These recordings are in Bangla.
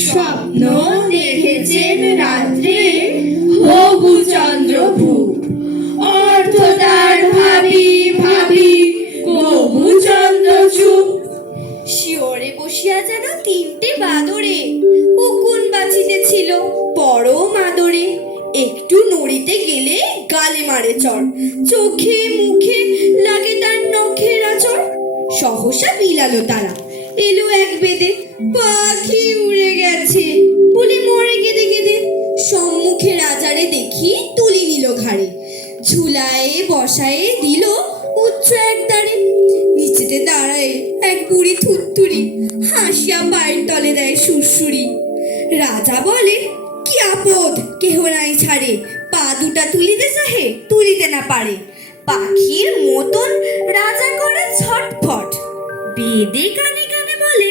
স্বপ্ন দেখেছেন রাত্রে হবু চন্দ্রভূপ, অর্থ তার ভাবি ভাবি গবু চন্দ্রচূপ। শিওরে বসিয়া যেন তিনটে বাদরে উকুন বাঁচিতেছিল বড় মাদরে। একটু নড়িতে গেলে গালে মারে চড়, চোখে মুখে লাগে তার নখের আচর। সহসা বিলালো তারা, এলো এক বেদে, পাখি উড়ে গেছে বলে মরে কেঁদে কেঁদে। সম্মুখে রাজারে দেখি তুলি নিল ঘাড়ে, ঝুলায়ে বসায়ে দিল উচ্চ এক দাঁড়ে। নিচেতে দাঁড়ায় এক বুড়ি থুরথুরি, হাসিয়া পায়ের তলে দেয় সুরসুরি। রাজা বলে, কি আপদ কেহ নাই ছাড়ে, পা দুটা তুলিতে চাহে তুলিতে না পারে। পাখির মতন রাজা করে ছটফট, বেদে কানে কানে বলে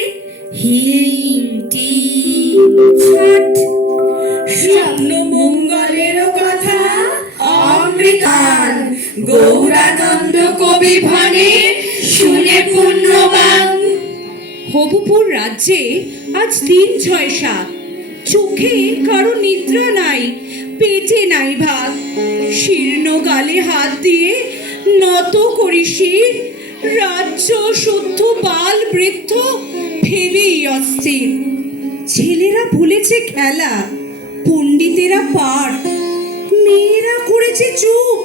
হিম টিম ছট। স্বপ্ন মঙ্গলেরও কথা অমৃতান, গৌরানন্দ কবি ভানে শুনে পুণ্যবান। হবুপুর রাজ্যে আজ ৩-৬-৭, চোখে কারো নিদ্রা নাই, পেটে নাই ভাত। শীর্ণ গালে হাত দিয়ে নত করি শির, রাজ্য শুদ্ধ বাল বৃদ্ধ ভেবেই অস্থির। ছেলেরা ভুলেছে খেলা, পণ্ডিতেরা পাঠ, মেয়েরা করেছে চুপ,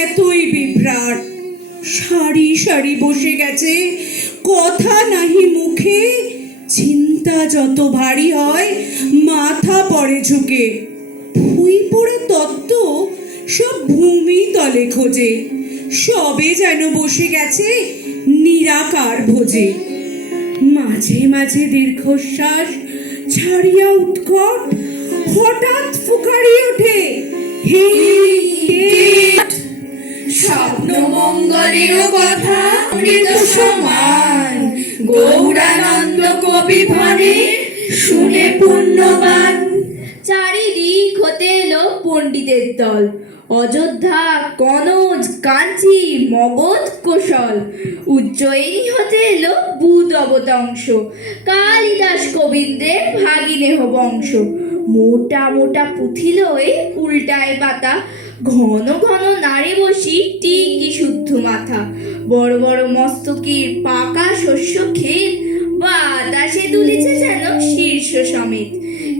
এতই বিভ্রাট। সারি সারি বসে গেছে, কথা নাহি মুখে, চিন্তা যত ভারী হয় মাথা পড়ে ঝুঁকে। ভুই পড়ে তত্ত্ব সব ভূমি তলে খোঁজে, সবে যেন বসে গেছে নিরাকার ভোজে। মাঝে মাঝে দীর্ঘশ্বাস ছাড়িয়া উৎকট, হঠাৎ ফুকারি ওঠে হিট। স্বপ্ন মঙ্গলেরও কথা অমৃত সমান, গৌরানন্দ কবি ভানে শুনে পুণ্যবান। চারিদিক হতে এলো পণ্ডিতের দল, অযোধ্যা কনজ কাঞ্চি মগধ কোশল। উজ্জয়িনী হতে এলো বুধ অবতংশ, কালিদাস কবীন্দ্রের ভাগিনেহ বংশ। মোটা মোটা পুঁথি লয়ে উল্টায় পাতা, ঘন ঘন নারী বসি টিকি শুদ্ধ মাথা। বড় বড় মস্তকের পাকা শস্য ক্ষেত, বাতাসে দুলিছে যেন শীর্ষ সমেত।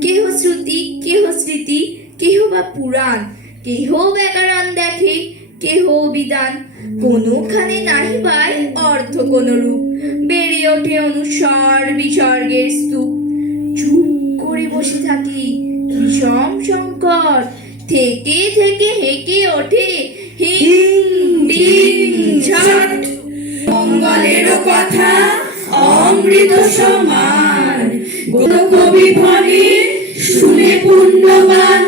কেহ শ্রুতি কেহ স্মৃতি কেহ বা পুরাণ, কেহ ব্যাকরণ দেখে কেহ বিধান। কোনখানে নাহি পায় অর্থ কোন রূপ, বেড়ে ওঠে অনুস্বর বিসর্গের স্তূপ। চুপ করে বসে থাকি বিষম সংকট, থেকে থেকে হেঁকে ওঠে হিং ডিং ঝট। মঙ্গলেরও কথা অমৃত সমান, কবি ভানে শুনে পুণ্যবান।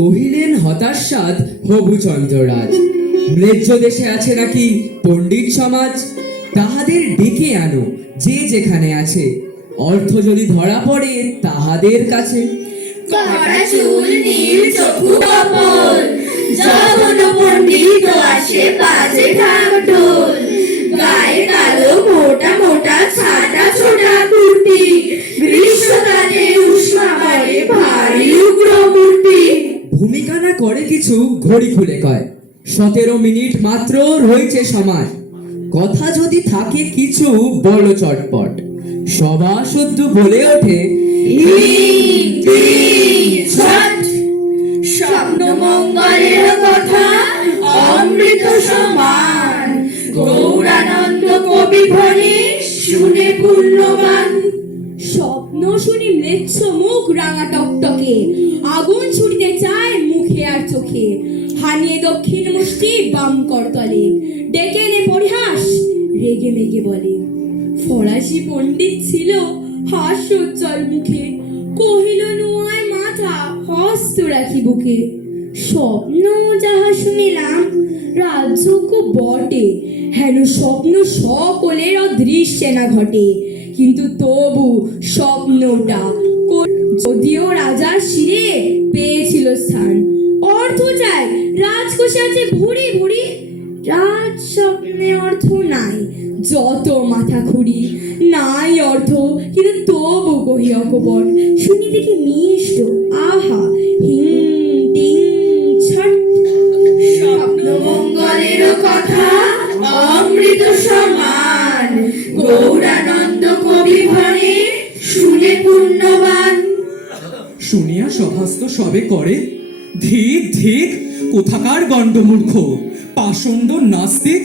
কহিলেন হতাশ্বাদ হবুচন্দ্ররাজ, ম্লেচ্ছ দেশে আছে নাকি পণ্ডিত সমাজ। তাহাদের ডেকে আনো যে যেখানে আছে, অর্থ যদি ধরা পড়ে তাহাদের কাছে। কড়া চুল নীল চক্ষু কপল, জঘন্য পণ্ডিত আসে বাজে ঢাক ঢোল। গায়ে কালো মোটা মোটা ছাটা ছোটা কুর্তি, গ্রীষ্মকালে উষ্মা করে ভারী উগ্র মূর্তি। ভূমিকা না করে কিছু ঘড়ি খুলে কয়, 17 মিনিট মাত্র রয়েছে সমাজ। কথা যদি থাকে কিছু বড় চটপট, সভা শুদ্ধ বলে ওঠে হিং টিং ছট। স্বপ্ন মঙ্গলের কথা অমৃত সমান, গৌরানন্দ কবি ভানে শুনে পুণ্যবান। স্বপ্ন শুনি ম্লেচ্ছ মুখ রাঙা টকটকে, আগুন ছুটিতে চায় মুখে আর চোখে। হানিয়ে দক্ষিণ মুষ্টি বাম করতলে, ডেকে এনে পরিহাস রেগে মেগে বলে। ফরাসি পণ্ডিত ছিল হাস্যোজ্জ্বল মুখে, কহিল নোয়ায় মাথা হস্ত রাখি বুকে। স্বপ্ন যাহা শুনিলাম রাজ্যক বটে, হেন স্বপ্ন সকলের অদৃশ্যে না ঘটে। কিন্তু তবু স্বপ্নটা যদিও রাজার শিরে পেয়েছিল স্থান। অর্থ চাই রাজকোষে আছে ভুরি ভুরি, রাজ স্বপ্নে অর্থ নাই যত মাথা খুঁড়ি। নাই অর্থ কিন্তু তবু কহি অকপট, শুনি দেখি মিষ্ট, আহা হিং টিং ছট। স্বপ্ন মঙ্গলের কথা অমৃত সমান, গৌরানন্দ কবি ভণে শুনে পুণ্যবান। শুনিয়া সভাস্ত সবে করে, ধিক ধিক কোথাকার গণ্ডমূর্খ, পাষণ্ড নাস্তিক,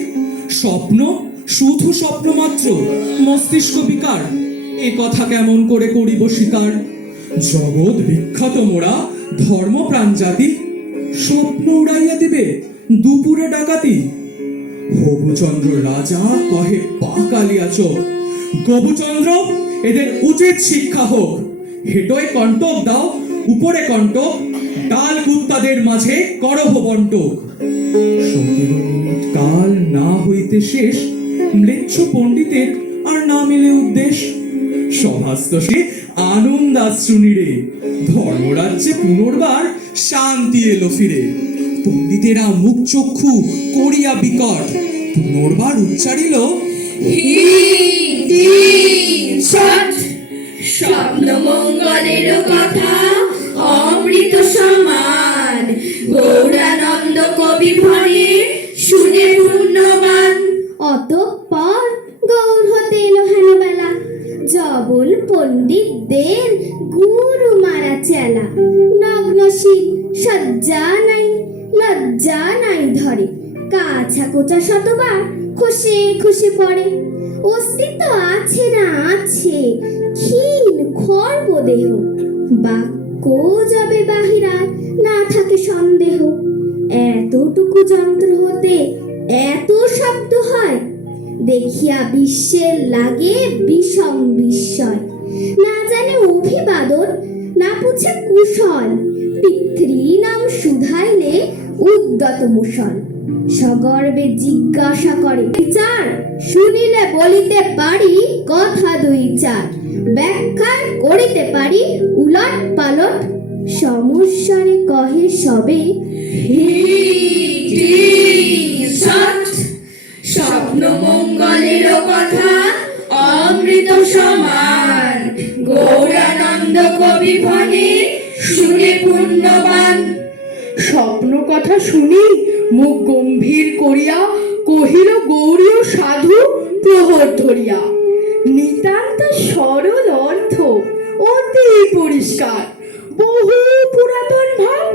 স্বপ্ন শুধু স্বপ্ন মাত্র, মস্তিষ্ক বিকার, এ কথা কেমন করে করিব স্বীকার? জগৎ বিখ্যাত মোরা ধর্মপ্রাণ জাতি, স্বপ্ন উড়াইয়া দিবে দুপুরে ডাকাতি। হবুচন্দ্র রাজা কহে পাকালিয়া চোখ, গবুচন্দ্র এদের উচিত শিক্ষা হোক। হেঁটোয় কণ্টক দাও, উপরে কণ্টক, ডাল কুত্তাদের মাঝে করহ বন্টক। 17 মিনিট কাল না হইতে শেষ, ম্লেচ্ছ পণ্ডিতের আর না মিলে উদ্দেশ। সভাস্ত সে আনন্দাশ্রুনিরে, ধর্মরাজ্যে পুনর্বার শান্তি এলো ফিরে। পণ্ডিতেরা মুখ চক্ষু করিয়া বিকট, পুনর্বার উচ্চারিল হিং টিং ছট। স্বপ্ন মঙ্গলের কথা অমৃত সমান, গৌরানন্দ কবি ভণে শুনে পুণ্যবান। অতঃপর গৌর হতে এলো হেনবেলা, জবল পণ্ডিতদের গুরু মারা চেলা। নগ্নশীল সজ্জা নাই, লজ্জা নাই ধরে, কাছা কোচা শতবার খুশি খুশি পড়ে। অস্তিত্ব আছে না আছে, ক্ষীণ খর্ব দেহ, বাক্য যাবে বাহিরা না থাকে সন্দেহ। এতটুকু যন্ত্র হতে এত শব্দ হয়, দেখিয়া বিশ্বের লাগে বিষম বিস্ময়। না জানে অভিবাদন, না পুছে কুশল, পিতৃ নাম শুধাইলে উদ্যত মুষল। সগর্বে জিজ্ঞাসা করে বিচার, শুনিলে বলিতে পারি কথা দুই চার। ব্যাখ্যা করিতে পারি উলট পালট, সমস্যারে কহে সবে হিং টিং ছট। স্বপ্ন মঙ্গলের কথা অমৃত সমান, গৌরানন্দ কবি ভণে শুনে পুণ্যবান। স্বপ্ন কথা শুনি মুখ গম্ভীর করিয়া কহিল গৌরীয় সাধু প্রহর ধরিয়া। নিতান্ত সরল অর্থ, অতি পরিষ্কার, বহু পুরাতন ভাব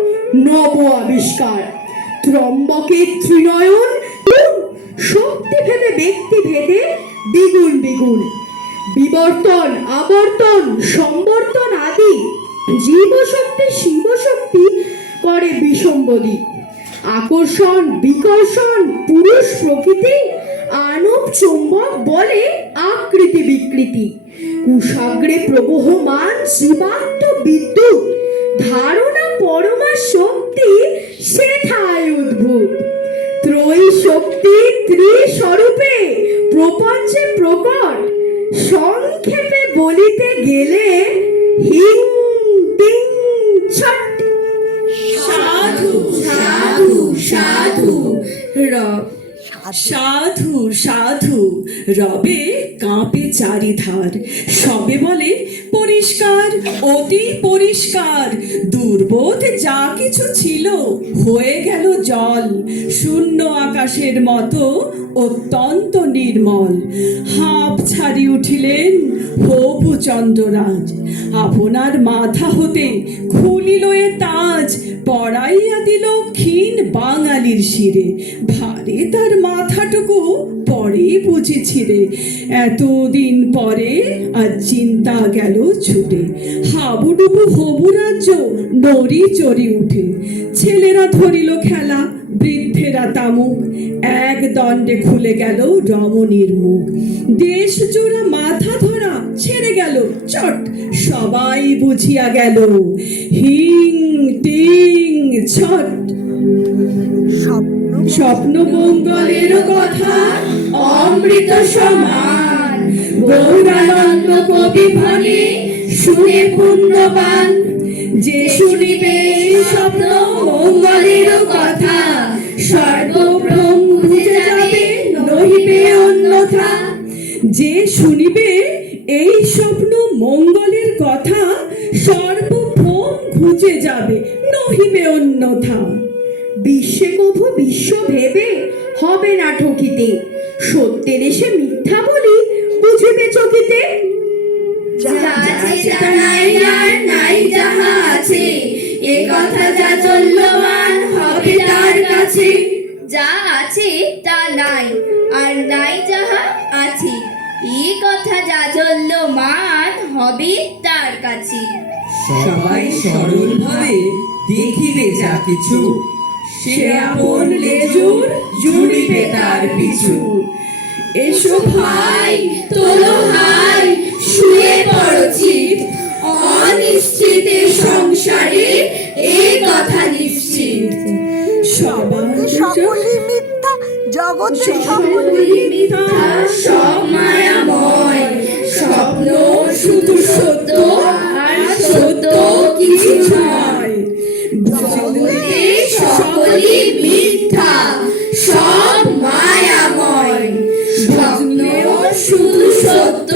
নব আবিষ্কার। ত্রম্বকের ত্রিনয়ন, শক্তি ভেদে ব্যক্তি ভেদে দ্বিগুণ দ্বিগুণ। বিবর্তন আবর্তন সম্বর্তন আদি, জীবশক্তি শিবশক্তি করে বিসম্বদি। আকর্ষণ বিকর্ষণ পুরুষ প্রকৃতি, আনব চৌম্বক বলে আকৃতি বিকৃতি। কুশাগ্রে প্রবহমান জীবাত্ম বিদ্যুৎ, ধারণা পরমা শক্তি সেথায় উদ্ভূত। ত্রয়ী শক্তি ত্রিস্বরূপে প্রপঞ্চে প্রকট, সংক্ষেপে বলিতে গেলে হিং টিং ছট। সাধু সাধু সাধু রব, সাধু সাধু রবে কাঁপে চারিধার, সবে বলে পরিষ্কার অতি পরিষ্কার। দুর্বোধ যা কিছু ছিল হয়ে গেল জল, শূন্য আকাশের মতো অত্যন্ত নির্মল। হাঁপ ছাড়ি উঠিলেন হবু চন্দ্ররাজ, আপনার মাথা হতে খুলিল এ তাজ। পড়াইয়া দিল ক্ষীণ বাঙালির শিরে, ভারে তার মাথাটুকু পরে বুঝেছিলে। এতদিন পরে আজ চিন্তা গেল ছুটে, হাবুডুবু হবু রাজ্য নড়ি চড়ি উঠে। ছেলেরা ধরিল খেলা, বৃদ্ধেরা তামুক, এক দণ্ডে খুলে গেল রমণীর মুখ। দেশ জোড়া মাথা ধরা ছেড়ে গেল চট, সবাই বুঝিয়া গেল হিং টিং ছট। স্বপ্ন মঙ্গলের কথা অমৃত সমান, গৌরানন্দ কবি ভণে শুনে পুণ্যবান। যে শুনিবে স্বপ্ন মঙ্গলের কথা, সর্বভ্রম বুঝে যাবে নহিবে অন্যথা। যে শুনিবে এই স্বপ্ন মঙ্গলের কথা সর্বভৌম ঘুচে যাবে, নহিবে অন্যথা। বিশ্বে কভু বিশ্ব ভেবে হবে না ঠকিতে, সত্যের এসে মিথ্যা বলি বুঝিবে চকিতে। যা আছে তা নাই আর নাই যাহা আছে, এ কথা যা চলমান হবে তার কাছে। যা আছে তা নাই আর নাই যাহা আছে, এ কথা যা চলমান হবে তার কাছে। সবাই সরল ভাবে দেখিবে যা কিছু, সে আপন লেজুর জুড়িবে তার পিছু। এসো ভাই তোলো হাই শুয়ে পড়ো চিত, অনিশ্চিতে সংসারে এই কথা নিশ্চিত। সকলই মিথ্যা, জগতে সকলই মিথ্যা, সব মায়াময়, স্বপ্ন শুধু সত্য আর সত্য কিছু নয়। জগতে সকলই মিথ্যা, সব মায়াময়, স্বপ্ন শুধু সত্য